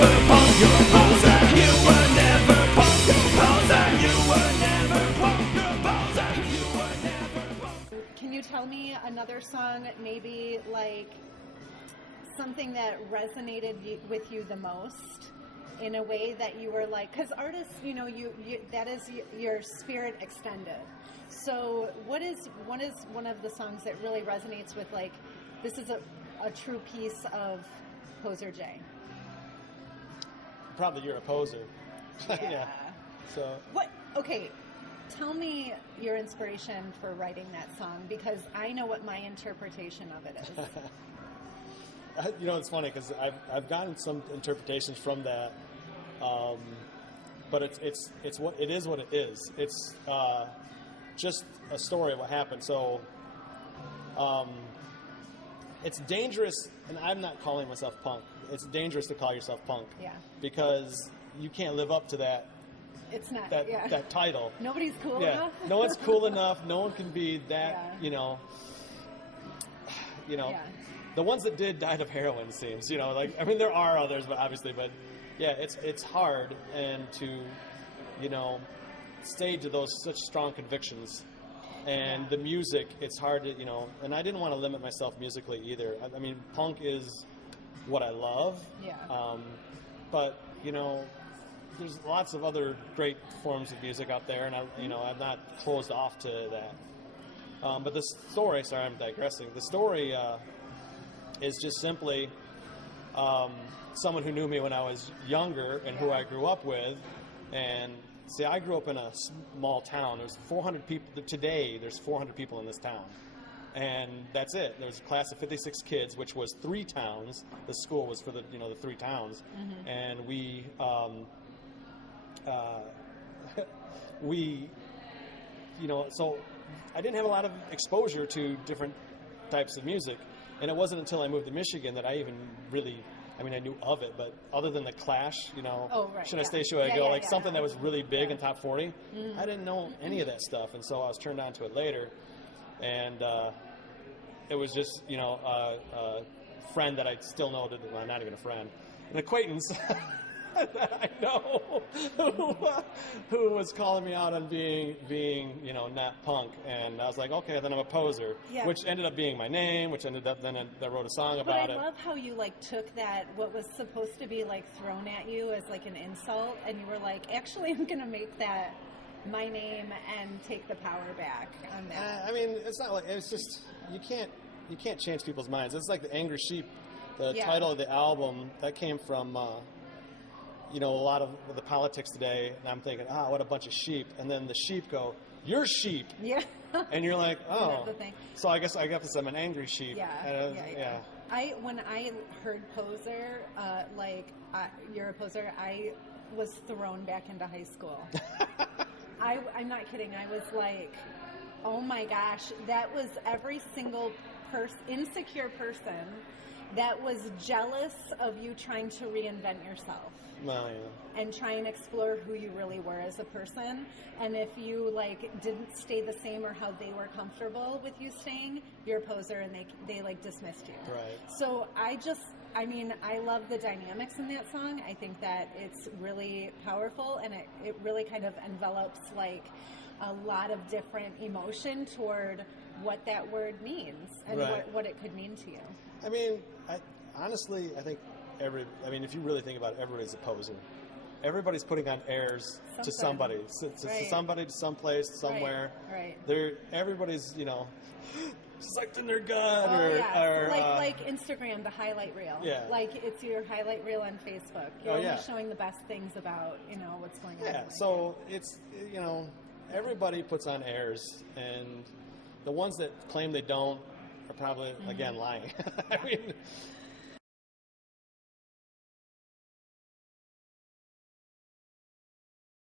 never punk, you're a poser. You were never punk, you're a poser. You were never punk, you're a poser. You were never punk. Can you tell me another song, maybe like something that resonated with you the most in a way that you were like, because artists, you know, you that is your spirit extended. So what is one of the songs that really resonates with like, this is a true piece of Poser J? Probably You're a Poser. Yeah. So what? Okay, tell me your inspiration for writing that song, because I know what my interpretation of it is. You know, it's funny because I've gotten some interpretations from that, but it's what it is. What it is. It's just a story of what happened. So it's dangerous, and I'm not calling myself punk. It's dangerous to call yourself punk. Yeah. Because you can't live up to that. It's not that title. Nobody's cool Yeah. enough. No one's cool enough. No one can be that. Yeah. You know. Yeah. The ones that died of heroin, it seems. You know, like, I mean, there are others, but obviously, but yeah, it's hard, and to, you know, stay to those such strong convictions, and the music, it's hard to, you know, and I didn't want to limit myself musically either. I mean, punk is what I love. Yeah. But you know, there's lots of other great forms of music out there, and I'm not closed off to that. But the story, sorry, I'm digressing. The story is just simply someone who knew me when I was younger and who I grew up with. And see, I grew up in a small town. There's 400 people. Today, there's 400 people in this town. And that's it. There's a class of 56 kids, which was 3 towns. The school was for the 3 towns. Mm-hmm. And so I didn't have a lot of exposure to different types of music. And it wasn't until I moved to Michigan that I even really, I mean, I knew of it, but other than the Clash, you know, Should I Stay, Should I Go, something that was really big in top 40, I didn't know any of that stuff. And so I was turned on to it later. And it was just, you know, a friend that I still know, well, not even a friend, an acquaintance that I know who was calling me out on being, you know, not punk. And I was like, okay, then I'm a poser, which ended up being my name, which ended up, then I wrote a song about it. But I love how you, like, took that, what was supposed to be, like, thrown at you as, like, an insult, and you were like, actually, I'm going to make that my name and take the power back on that. I mean, it's not like, it's just, you can't change people's minds. It's like the Angry Sheep, the title of the album, that came from, you know, a lot of the politics today, and I'm thinking, what a bunch of sheep. And then the sheep go, you're sheep. Yeah. And you're like, oh. That's the thing. So I guess I'm an angry sheep. Yeah. When I heard Poser, you're a poser, I was thrown back into high school. I'm not kidding. I was like, oh my gosh, that was every single insecure person that was jealous of you trying to reinvent yourself. Well, yeah. And try and explore who you really were as a person. And if you didn't stay the same or how they were comfortable with you staying, you're a poser, and they dismissed you. Right. So I love the dynamics in that song. I think that it's really powerful, and it really kind of envelops a lot of different emotion toward what that word means and what it could mean to you. I mean, honestly, I think if you really think about it, everybody's a poser. Everybody's putting on airs to somebody, to somebody, to someplace, somewhere. Right. Everybody's, you know, sucked in their gut, like Instagram, the highlight reel. Yeah. Like it's your highlight reel on Facebook. You're only showing the best things about, you know, what's going on. Yeah. So it's, you know, everybody puts on airs, and the ones that claim they don't are probably again lying. I mean,